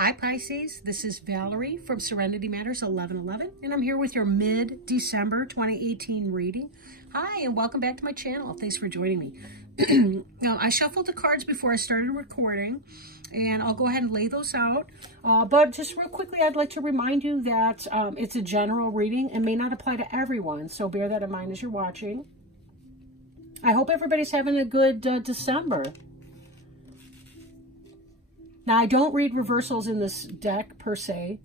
Hi Pisces, this is Valerie from Serenity Matters 1111, and I'm here with your mid-December 2018 reading. Hi, and welcome back to my channel. Thanks for joining me. Now, I shuffled the cards before I started recording, and I'll go ahead and lay those out. But just real quickly, I'd like to remind you that it's a general reading and may not apply to everyone, so bear that in mind as you're watching. I hope everybody's having a good December. Now, I don't read reversals in this deck, per se.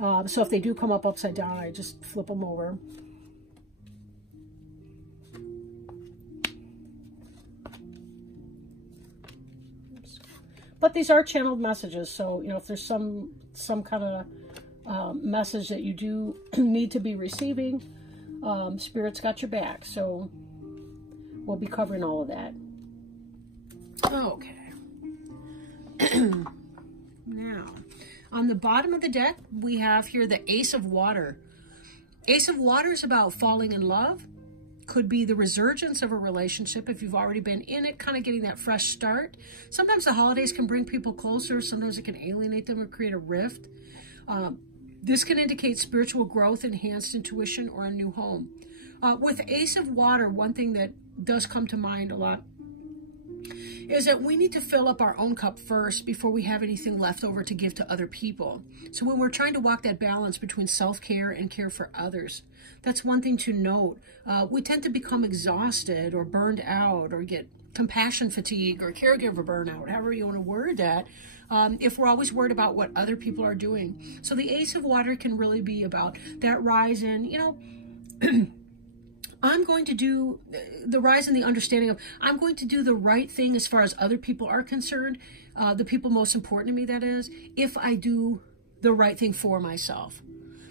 So if they do come up upside down, I just flip them over. Oops. But these are channeled messages, so, you know, if there's some kind of message that you do need to be receiving, Spirit's got your back. So we'll be covering all of that. Okay. Now, on the bottom of the deck, we have here the Ace of Water. Ace of Water is about falling in love. Could be the resurgence of a relationship if you've already been in it, kind of getting that fresh start. Sometimes the holidays can bring people closer. Sometimes it can alienate them or create a rift. This can indicate spiritual growth, enhanced intuition, or a new home. With Ace of Water, one thing that does come to mind a lot is that we need to fill up our own cup first before we have anything left over to give to other people. So when we're trying to walk that balance between self-care and care for others, that's one thing to note. We tend to become exhausted or burned out or get compassion fatigue or caregiver burnout, however you want to word that, if we're always worried about what other people are doing. So the Ace of Water can really be about that rise in, you know, I'm going to do the rise in the understanding of I'm going to do the right thing as far as other people are concerned, the people most important to me, that is, if I do the right thing for myself.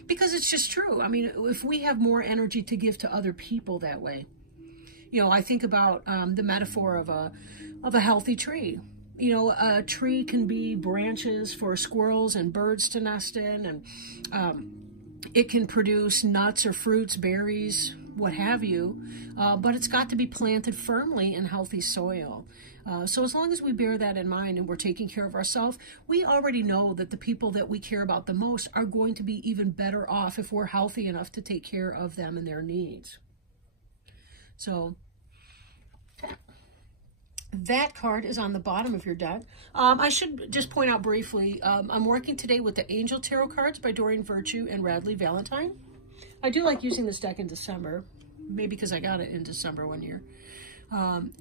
Because it's just true. I mean, if we have more energy to give to other people that way, you know, I think about the metaphor of a healthy tree. You know, a tree can be branches for squirrels and birds to nest in, and it can produce nuts or fruits, berries, what have you, but it's got to be planted firmly in healthy soil. So as long as we bear that in mind and we're taking care of ourselves, we already know that the people that we care about the most are going to be even better off if we're healthy enough to take care of them and their needs. So that card is on the bottom of your deck. I should just point out briefly, I'm working today with the Angel Tarot cards by Doreen Virtue and Radley Valentine. I do like using this deck in December, maybe because I got it in December one year.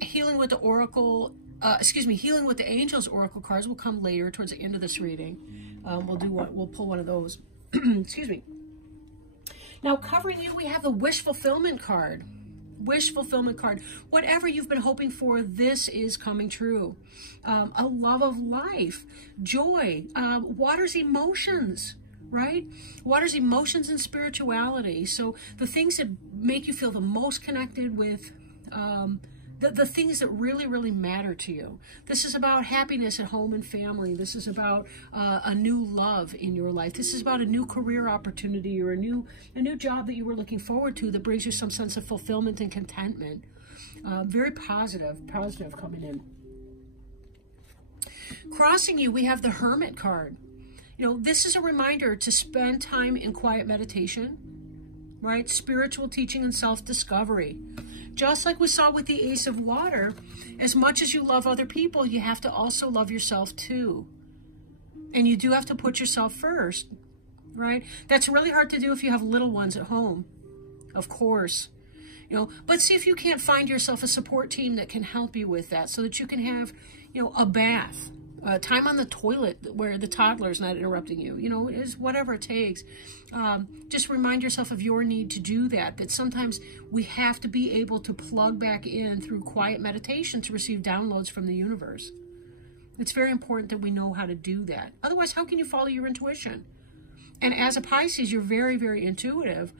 Healing with the Oracle, Healing with the Angels Oracle cards will come later towards the end of this reading. We'll pull one of those. Excuse me. Now, covering you, we have the Wish Fulfillment card. Wish Fulfillment card. Whatever you've been hoping for, this is coming true. A love of life, joy, water's emotions. Right? Water's emotions and spirituality. So the things that make you feel the most connected with the things that really, really matter to you. This is about happiness at home and family. This is about a new love in your life. This is about a new career opportunity or a new job that you were looking forward to that brings you some sense of fulfillment and contentment. Very positive coming in. Crossing you, we have the Hermit card. You know, this is a reminder to spend time in quiet meditation, right? Spiritual teaching and self-discovery. Just like we saw with the Ace of Water, as much as you love other people, you have to also love yourself too. And you do have to put yourself first, right? That's really hard to do if you have little ones at home, of course. You know, but see if you can't find yourself a support team that can help you with that so that you can have, you know, a bath. Time on the toilet where the toddler's not interrupting you, you know, is whatever it takes. Just remind yourself of your need to do that, that sometimes we have to be able to plug back in through quiet meditation to receive downloads from the universe. It's very important that we know how to do that. Otherwise, how can you follow your intuition? And as a Pisces, you're very, very intuitive,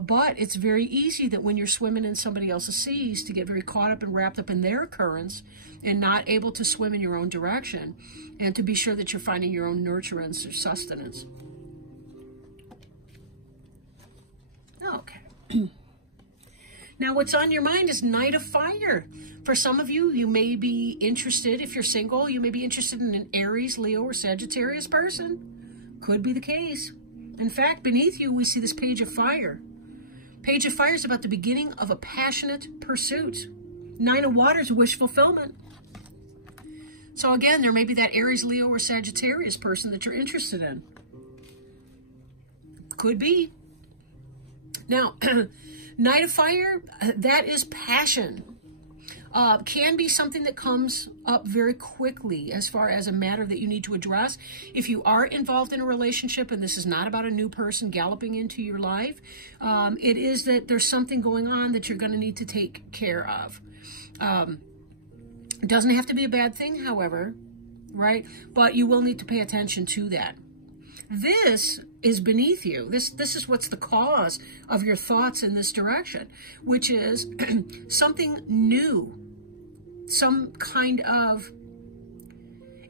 but it's very easy that when you're swimming in somebody else's seas to get very caught up and wrapped up in their currents and not able to swim in your own direction, and to be sure that you're finding your own nurturance or sustenance. Okay. Now, what's on your mind is Knight of Fire. For some of you, you may be interested, if you're single, you may be interested in an Aries, Leo, or Sagittarius person. Could be the case. In fact, beneath you, we see this Page of Fire. Page of Fire is about the beginning of a passionate pursuit. Nine of Water wish fulfillment. So again, there may be that Aries, Leo, or Sagittarius person that you're interested in. Could be. Now, Knight of Fire, that is passion. Can be something that comes up very quickly as far as a matter that you need to address. If you are involved in a relationship, and this is not about a new person galloping into your life, it is that there's something going on that you're going to need to take care of. It doesn't have to be a bad thing, however, right? But you will need to pay attention to that. This is beneath you. This is what's the cause of your thoughts in this direction, which is something new, some kind of,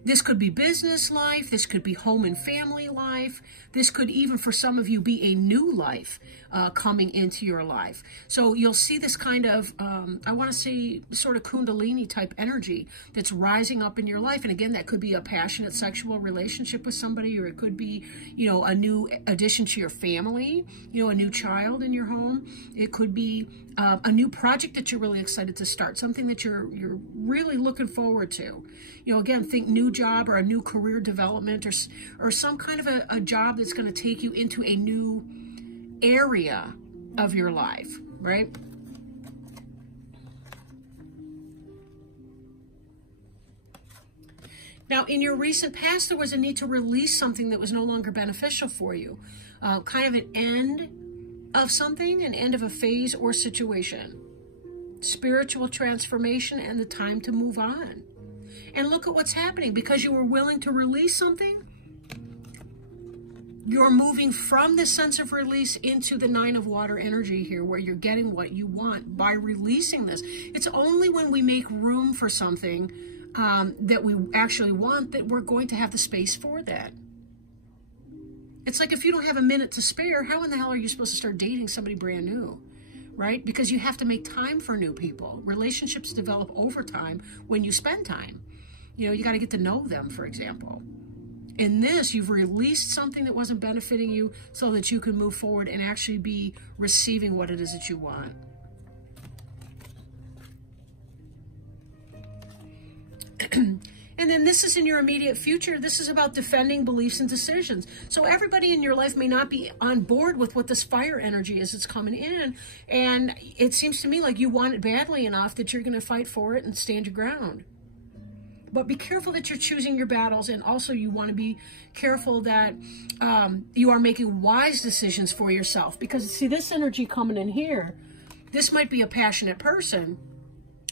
this could be business life, this could be home and family life, this could even for some of you be a new life coming into your life. So you'll see this kind of, I want to say sort of Kundalini type energy that's rising up in your life. And again, that could be a passionate sexual relationship with somebody, or it could be, you know, a new addition to your family, you know, a new child in your home. It could be a new project that you're really excited to start, something that you're really looking forward to. You know, again, think new job or a new career development, or some kind of a job that's going to take you into a new area of your life, right? Now, in your recent past, there was a need to release something that was no longer beneficial for you. Kind of an end of something, an end of a phase or situation. Spiritual transformation and the time to move on. And look at what's happening. Because you were willing to release something, you're moving from the sense of release into the Nine of Water energy here, where you're getting what you want by releasing this. It's only when we make room for something that we actually want that we're going to have the space for that. It's like if you don't have a minute to spare, how in the hell are you supposed to start dating somebody brand new? Right? Because you have to make time for new people. Relationships develop over time when you spend time. You know, you got to get to know them, for example. In this, you've released something that wasn't benefiting you so that you can move forward and actually be receiving what it is that you want. And then this is in your immediate future. This is about defending beliefs and decisions. So everybody in your life may not be on board with what this fire energy is that's coming in. And it seems to me like you want it badly enough that you're going to fight for it and stand your ground. But be careful that you're choosing your battles, and also you want to be careful that you are making wise decisions for yourself. Because see, this energy coming in here, this might be a passionate person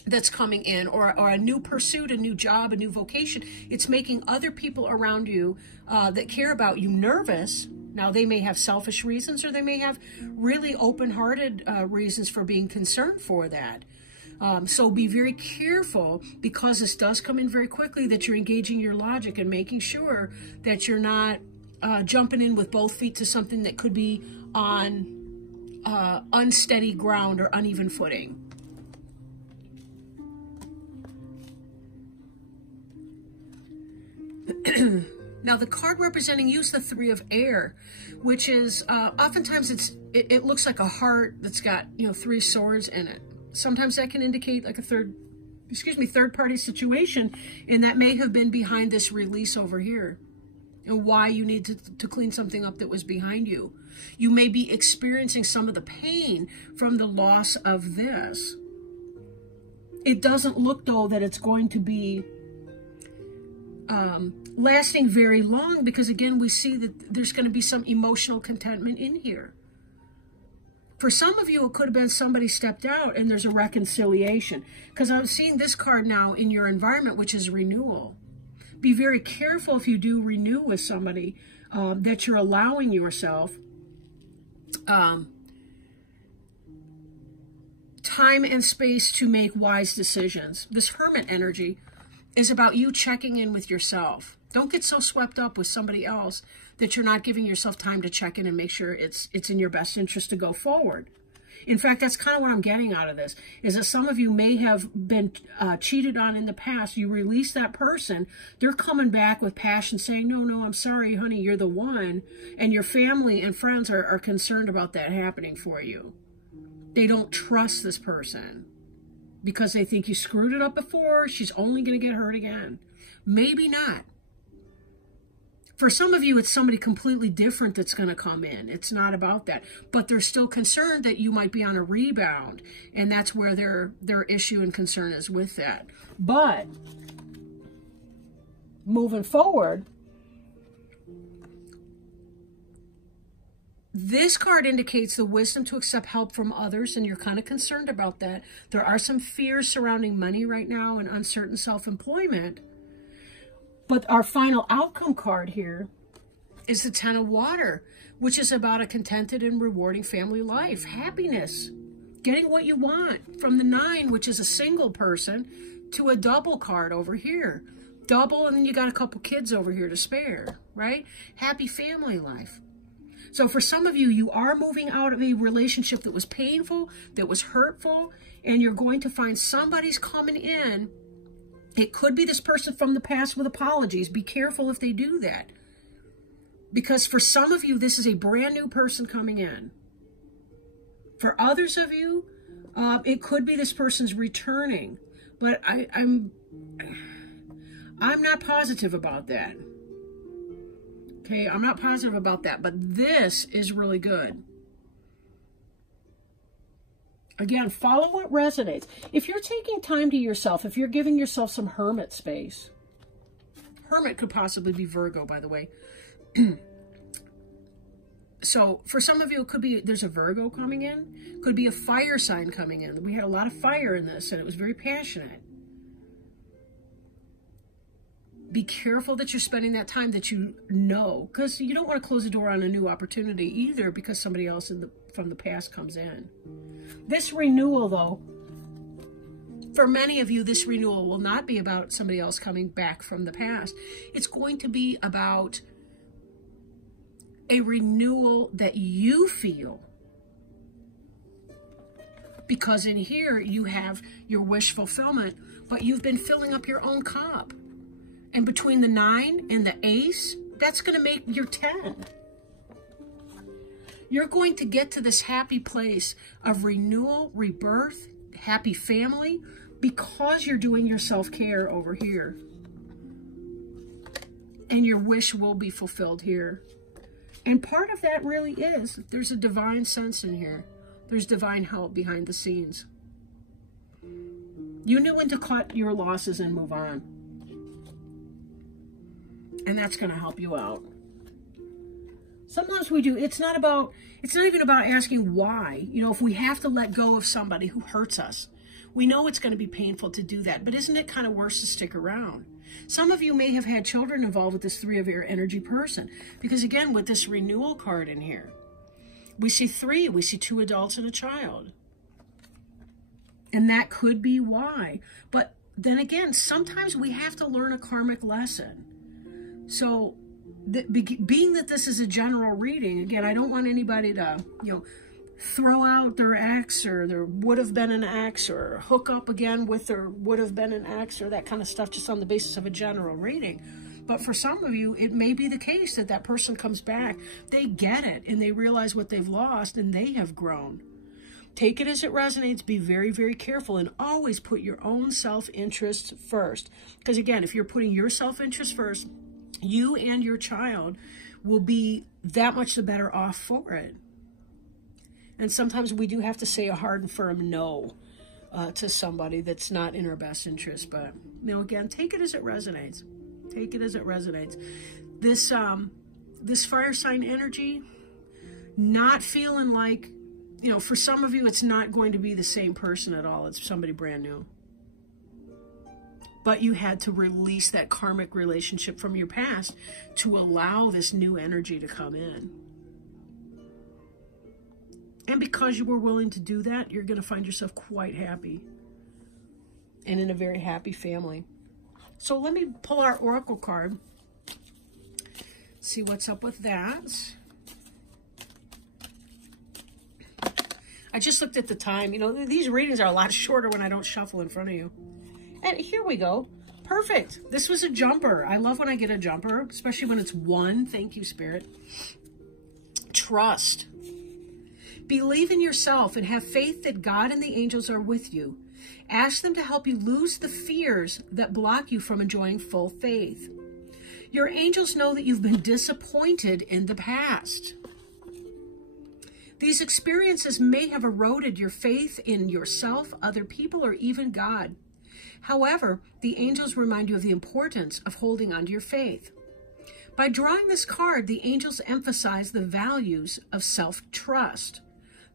that's coming in, or a new pursuit, a new job, a new vocation. It's making other people around you that care about you nervous. Now, they may have selfish reasons, or they may have really open-hearted reasons for being concerned for that. So be very careful, because this does come in very quickly, that you're engaging your logic and making sure that you're not jumping in with both feet to something that could be on unsteady ground or uneven footing. Now, the card representing you is the Three of Air, which is oftentimes it looks like a heart that's got, you know, 3 swords in it. Sometimes that can indicate like a third-party situation, and that may have been behind this release over here, and why you need to clean something up that was behind you. You may be experiencing some of the pain from the loss of this. It doesn't look, though, that it's going to be lasting very long, because again, we see that there's going to be some emotional contentment in here. For some of you, it could have been somebody stepped out and there's a reconciliation, because I'm seeing this card now in your environment, which is renewal. Be very careful if you do renew with somebody, that you're allowing yourself time and space to make wise decisions. This Hermit energy is about you checking in with yourself. Don't get so swept up with somebody else that you're not giving yourself time to check in and make sure it's in your best interest to go forward. In fact, that's kind of what I'm getting out of this, is that some of you may have been cheated on in the past. You release that person. They're coming back with passion saying, no, no, I'm sorry, honey, you're the one. And your family and friends are concerned about that happening for you. They don't trust this person because they think you screwed it up before. She's only going to get hurt again. Maybe not. For some of you, it's somebody completely different that's going to come in. It's not about that. But they're still concerned that you might be on a rebound. And that's where their issue and concern is with that. But moving forward, this card indicates the wisdom to accept help from others, and you're kind of concerned about that. There are some fears surrounding money right now and uncertain self-employment. But our final outcome card here is the Ten of Water, which is about a contented and rewarding family life. Happiness. Getting what you want. From the 9, which is a single person, to a double card over here. Double, and then you got a couple kids over here to spare, right? Happy family life. So for some of you, you are moving out of a relationship that was painful, that was hurtful, and you're going to find somebody's coming in. It could be this person from the past with apologies. Be careful if they do that. Because for some of you, this is a brand new person coming in. For others of you, it could be this person's returning. But I'm not positive about that. Okay, I'm not positive about that. But this is really good. Again, follow what resonates. If you're taking time to yourself, if you're giving yourself some hermit space, hermit could possibly be Virgo, by the way. So for some of you, it could be, there's a Virgo coming in, could be a fire sign coming in. We had a lot of fire in this, and it was very passionate. Be careful that you're spending that time that you know, because you don't want to close the door on a new opportunity either because somebody else from the past comes in. This renewal, though, for many of you, this renewal will not be about somebody else coming back from the past. It's going to be about a renewal that you feel. Because in here, you have your wish fulfillment, but you've been filling up your own cup. And between the 9 and the Ace, that's going to make your 10. You're going to get to this happy place of renewal, rebirth, happy family, because you're doing your self-care over here. And your wish will be fulfilled here. And part of that really is, there's a divine sense in here. There's divine help behind the scenes. You knew when to cut your losses and move on. And that's going to help you out. Sometimes we do. It's not even about asking why. You know, if we have to let go of somebody who hurts us, we know it's going to be painful to do that. But isn't it kind of worse to stick around? Some of you may have had children involved with this 3 of air energy person. Because again, with this renewal card in here, we see 3. We see 2 adults and a child. And that could be why. But then again, sometimes we have to learn a karmic lesson. So, being that this is a general reading, again, I don't want anybody to, throw out their ex or there would have been an ex or hook up again with their would have been an ex or that kind of stuff just on the basis of a general reading. But for some of you, it may be the case that that person comes back, they get it, and they realize what they've lost, and they have grown. Take it as it resonates. Be very, very careful, and always put your own self-interest first. Because again, if you're putting your self-interest first, you and your child will be that much the better off for it. And sometimes we do have to say a hard and firm no to somebody that's not in our best interest. But, again, take it as it resonates. Take it as it resonates. This fire sign energy, not feeling like, for some of you, it's not going to be the same person at all. It's somebody brand new. But you had to release that karmic relationship from your past to allow this new energy to come in. And because you were willing to do that, you're going to find yourself quite happy. And in a very happy family. So let me pull our oracle card. See what's up with that. I just looked at the time. You know, these readings are a lot shorter when I don't shuffle in front of you. And here we go. Perfect. This was a jumper. I love when I get a jumper, especially when it's one. Thank you, Spirit. Trust. Believe in yourself and have faith that God and the angels are with you. Ask them to help you lose the fears that block you from enjoying full faith. Your angels know that you've been disappointed in the past. These experiences may have eroded your faith in yourself, other people, or even God. However, the angels remind you of the importance of holding on to your faith. By drawing this card, the angels emphasize the values of self-trust.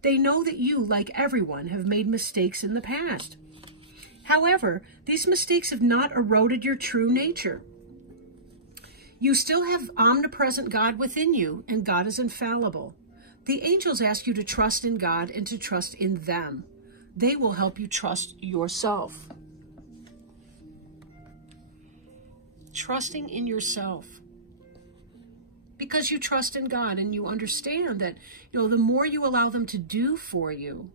They know that you, like everyone, have made mistakes in the past. However, these mistakes have not eroded your true nature. You still have omnipresent God within you, and God is infallible. The angels ask you to trust in God and to trust in them. They will help you trust yourself. Trusting in yourself. Because you trust in God and you understand that, you know, the more you allow them to do for you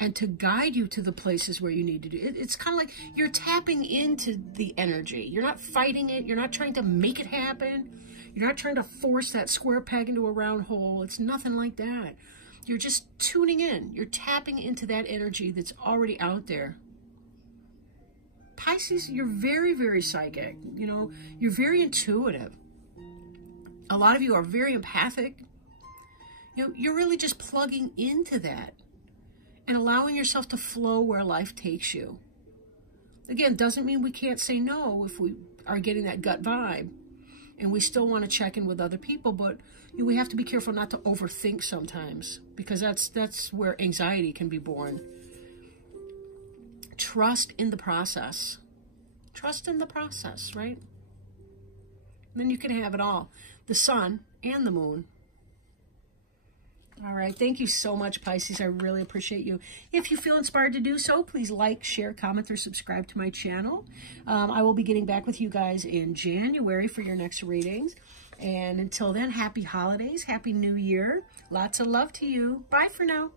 and to guide you to the places where you need to do it, it's kind of like you're tapping into the energy. You're not fighting it. You're not trying to make it happen. You're not trying to force that square peg into a round hole. It's nothing like that. You're just tuning in. You're tapping into that energy that's already out there. Pisces, you're very, very psychic. You know, you're very intuitive. A lot of you are very empathic. You know, you're really just plugging into that and allowing yourself to flow where life takes you. Again, doesn't mean we can't say no if we are getting that gut vibe and we still want to check in with other people, but you know, we have to be careful not to overthink sometimes, because that's where anxiety can be born. Trust in the process. Trust in the process, right? And then you can have it all. The sun and the moon. All right. Thank you so much, Pisces. I really appreciate you. If you feel inspired to do so, please like, share, comment, or subscribe to my channel. I will be getting back with you guys in January for your next readings. And until then, happy holidays. Happy New Year. Lots of love to you. Bye for now.